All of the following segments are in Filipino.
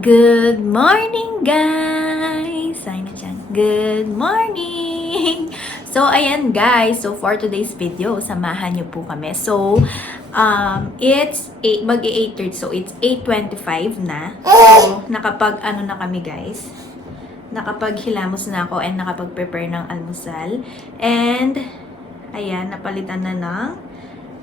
Good morning, guys! Ay na dyan. Good morning! So, ayan, guys. So, for today's video, samahan niyo po kami. So, it's 8, mag-8:30. So, it's 8:25 na. So, nakapag-ano na kami, guys. Nakapaghilamos na ako and nakapag-prepare ng almusal. And, ayan, napalitan na ng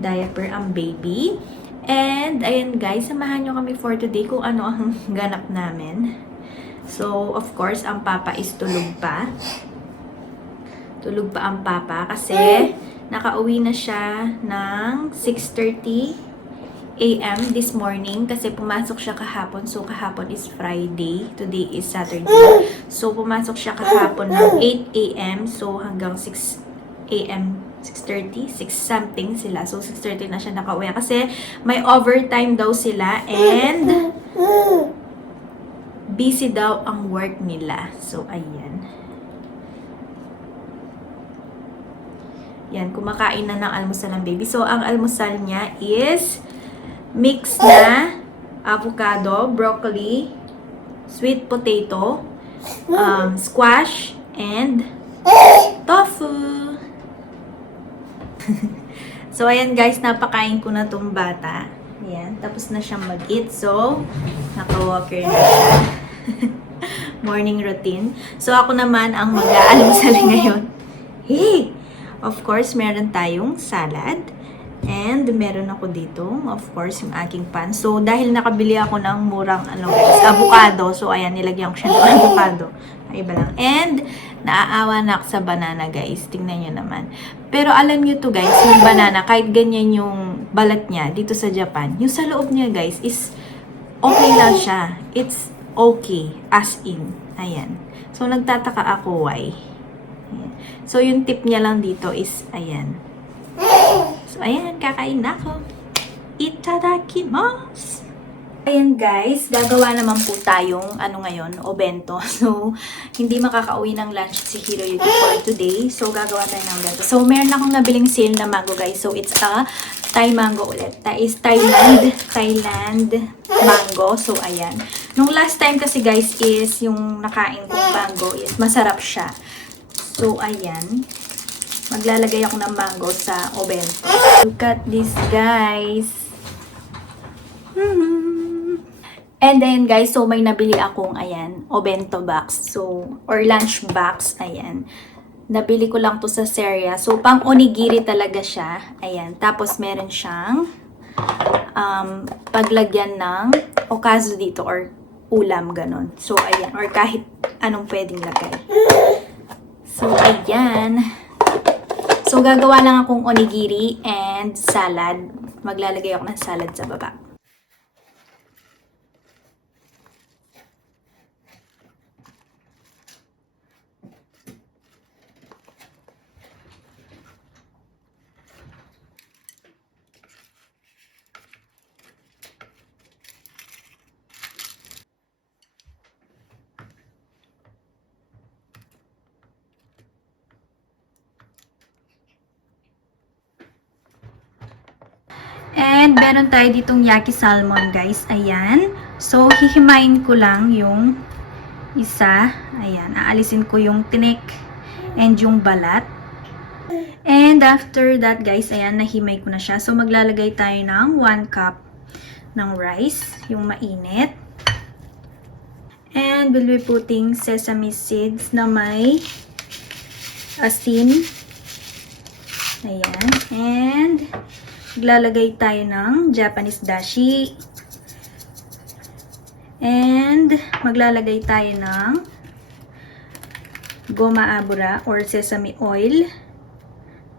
diaper ang baby. And, ayan guys, samahan nyo kami for today kung ano ang ganap namin. So, of course, ang papa is tulog pa. Tulog pa ang papa kasi nakauwi na siya ng 6:30 a.m. this morning kasi pumasok siya kahapon. So, kahapon is Friday. Today is Saturday. So, pumasok siya kahapon ng 8 a.m. So, hanggang 6 a.m. 6:30, 6 something sila. So, 6:30 na siya nakauwi. Kasi may overtime daw sila and busy daw ang work nila. So, ayan. Yan, kumakain na ng almusal ng baby. So, ang almusal niya is mix na avocado, broccoli, sweet potato, squash, and tofu. So, ayan guys, napakain ko na tong bata. Ayan, tapos na siyang mag-eat. So, naka-walker na siya. Morning routine. So, ako naman ang mag-aalmusal ngayon. Hey! Of course, meron tayong salad. And, meron ako dito, of course, yung aking pan. So, dahil nakabili ako ng murang, avocado. So, ayan, nilagyan ko siya ng avocado. Ay, iba lang. And, naaawa na ako sa banana, guys. Tingnan nyo naman. Pero, alam nyo to guys, yung banana, kahit ganyan yung balat niya dito sa Japan, yung sa loob niya, guys, is okay lang siya. It's okay, as in. Ayan. So, nagtataka ako why. Ayan. So, yung tip niya lang dito is, ayan. So, ayan, kakain na ako. Itadakimasu! Ayan guys, gagawa naman po tayong, ngayon, obento. So, hindi makakauwi ng lunch si Hiroyuki for today. So, gagawa tayo ng obento. So, meron akong nabiling sale na mango guys. So, it's a Thai mango ulit. That is Thailand mango. So, ayan. Nung last time kasi guys is, yung nakain kong mango is masarap siya. So, ayan. Maglalagay ako ng mango sa obento. Look at this, guys. And then, guys, so may nabili akong, ayan, obento box. So, or lunch box, ayan. Nabili ko lang to sa Seria. So, pang onigiri talaga siya. Ayan. Tapos, meron siyang paglagyan ng okazu dito or ulam, ganon. So, ayan. Or kahit anong pwedeng lagay. So, ayan. So, gagawa lang akong onigiri and salad. Maglalagay ako ng salad sa baba. And meron tayo ditong yaki salmon, guys. Ayan. So, hihimayin ko lang yung isa. Ayan. Aalisin ko yung tinik and yung balat. And after that, guys, ayan, nahimay ko na siya. So, maglalagay tayo ng 1 cup ng rice, yung mainit. And we'll be putting sesame seeds na may asin. Ayan. And maglalagay tayo ng Japanese dashi. And maglalagay tayo ng goma abura or sesame oil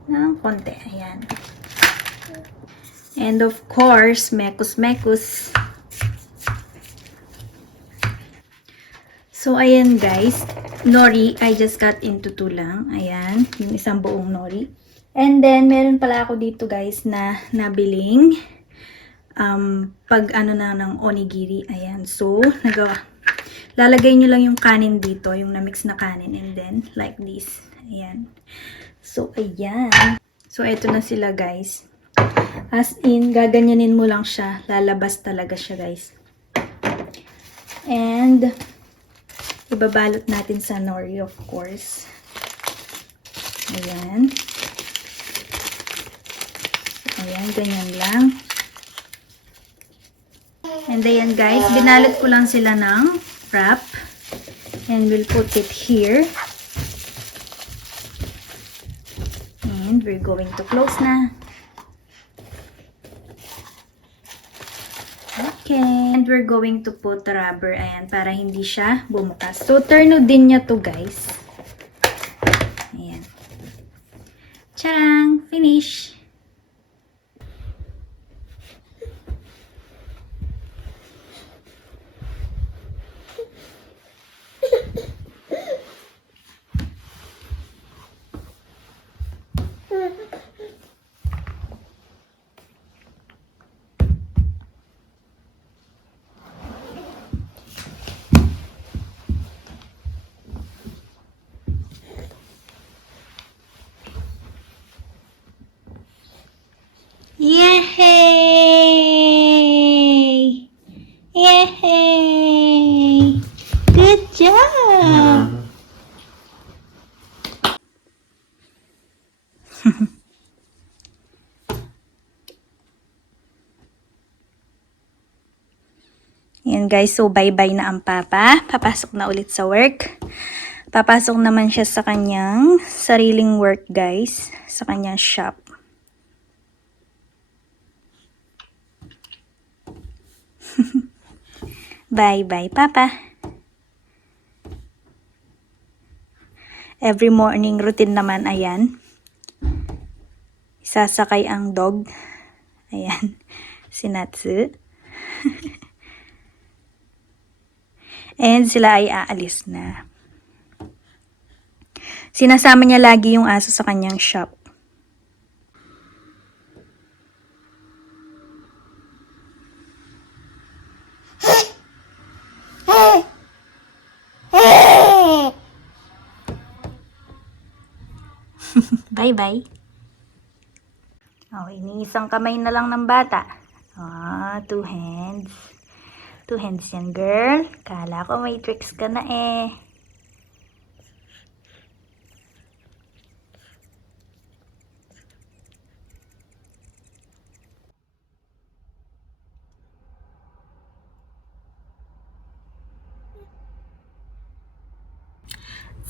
ng konti. Ayan. And of course, mekus. So, ayan guys. Nori, I just cut into 2 lang. Ayan. Yung isang buong nori. And then, meron pala ako dito guys na nabiling ng onigiri. Ayan. So, lalagay nyo lang yung kanin dito, yung na-mix na kanin. And then, like this. Ayan. So, ayan. So, eto na sila guys. As in, gaganyanin mo lang siya. Lalabas talaga siya guys. And ibabalot natin sa nori, of course. Ayan. Ayan, ganyan lang. And ayan guys, binalot ko lang sila ng wrap. And we'll put it here. And we're going to close na. Okay. And we're going to put rubber, ayan, para hindi siya bumukas. So, turno din niya to guys. Ayan. Charang! Finish! Yay! Yay! Good job! Yan guys, so bye-bye na ang papa. Papasok na ulit sa work. Papasok naman siya sa kanyang sariling work guys. Sa kanyang shop. Bye-bye, Papa. Every morning routine naman, ayan. Isasakay ang dog. Ayan, si Natsu. And sila ay aalis na. Sinasama niya lagi yung aso sa kanyang shop. Bye-bye. Okay, ni isang kamay na lang ng bata. Two hands. Two hands yan, girl. Kala ko may tricks ka na eh.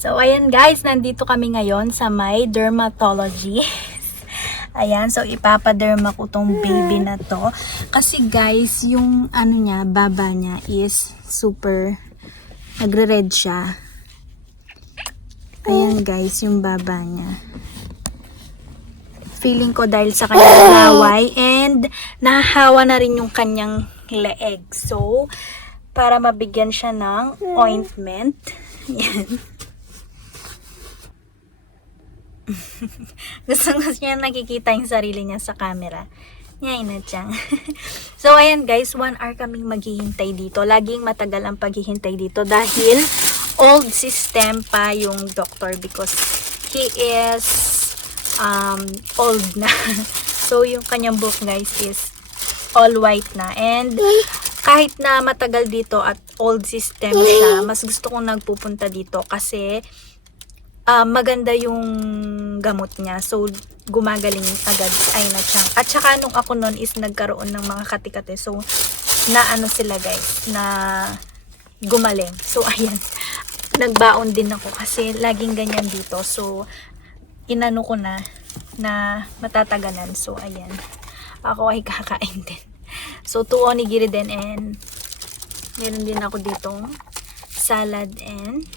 So, ayan guys, nandito kami ngayon sa my dermatology. Ayan, so ipapaderma ko tong baby na to. Kasi guys, yung ano niya, baba niya is super nagre-red siya. Ayan guys, yung baba niya. Feeling ko dahil sa kanyang laway and nahahawa na rin yung kanyang leeg. So, para mabigyan siya ng ointment. Ayan. Gusto niya nakikita yung sarili niya sa camera. Yan na dyan. So, ayan guys, 1 hour kaming maghihintay dito. Laging matagal ang paghihintay dito dahil old system pa yung doctor because he is old na. So, yung kanyang book guys is all white na. And kahit na matagal dito at old system siya, mas gusto kong nagpupunta dito kasi maganda yung gamot niya. So, gumagaling agad ay na siyang. At saka nung ako nun is nagkaroon ng mga kati-kati. So, na ano sila guys, na gumaling. So, ayan. Nagbaon din ako kasi laging ganyan dito. So, inano ko na matatagalan. So, ayan. Ako ay kakain din. So, 2 onigiri din and meron din ako ditong salad and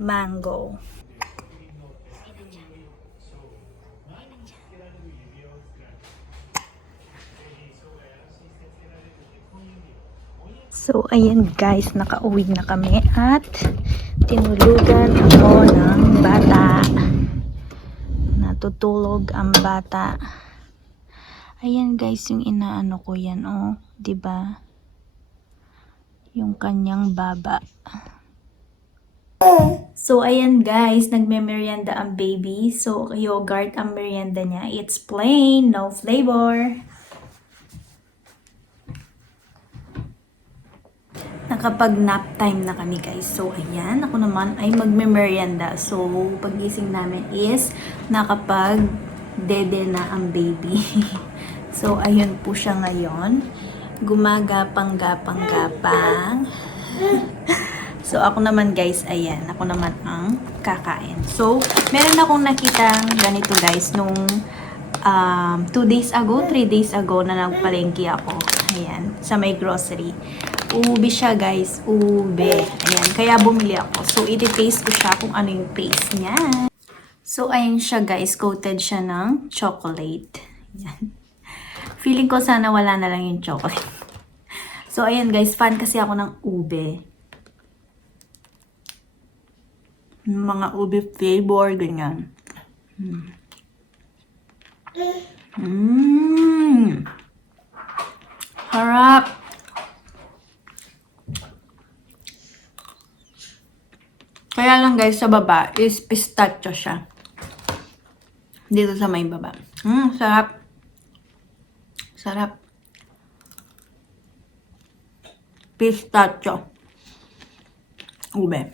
mango. So, ayan guys, nakauwi na kami at tinulugan ako ng bata. Natutulog ang bata. Ayan guys, yung inaano ko yan, oh. 'Di ba? Yung kanyang baba. So, ayan guys, nagme-merienda ang baby. So, yogurt ang merienda niya. It's plain, no flavor. nakapag nap time na kami guys. So ayan, ako naman ay magme-merienda. So pagising namin is nakapag dede na ang baby. So ayun po siya ngayon. Gumagapang-gapang-gapang. So ako naman guys, ayan, ako naman ang kakain. So meron akong nakitang ganito guys nung 2 days ago, 3 days ago na nagpalengke ako. Ayan, sa may grocery. Ube siya guys, ube. Ayan, kaya bumili ako. So, iti-taste ko siya kung ano yung taste niya. So, ayan siya guys, coated siya ng chocolate. Ayan. Feeling ko sana wala na lang yung chocolate. So, ayan guys, fan kasi ako ng ube. Mga ube flavor, ganyan. Harap. Kaya lang guys, sa baba is pistachio siya. Dito sa may baba. Sarap. Sarap. Pistachio. Ube.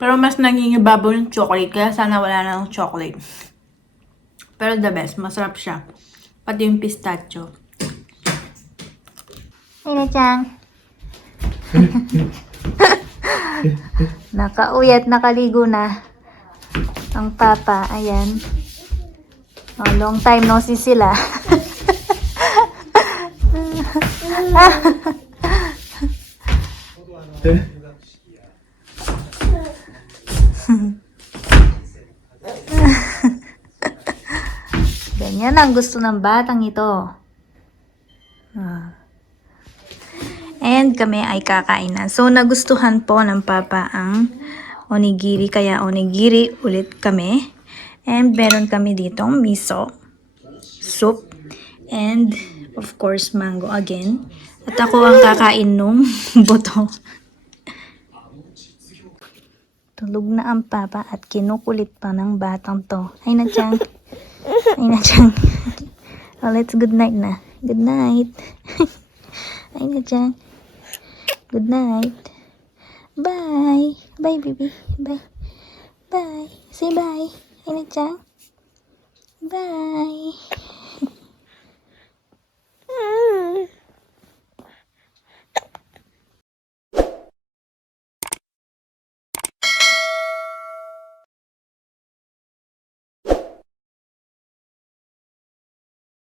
Pero mas nangingibabaw yung chocolate, kaya sana wala na ng chocolate. Pero the best, masarap siya. Pati yung pistachio. Ina-chan. Nakauwi at nakaligo na ang papa. Ayan. Oh, long time no see sila. Ganyan ang gusto ng batang ito. And kami ay kakain na. So, nagustuhan po ng papa ang onigiri. Kaya onigiri ulit kami. And meron kami ditong miso, soup, and of course mango again. At ako ang kakain nung buto. Tulog na ang papa at kinukulit pa ng batang to. Ay na Chang. Ay na Chang. Oh, let's good night na. Good night. Ay na Chang. Good night. Bye. Bye, baby. Bye. Bye. Say bye. Ay na Chang. Bye.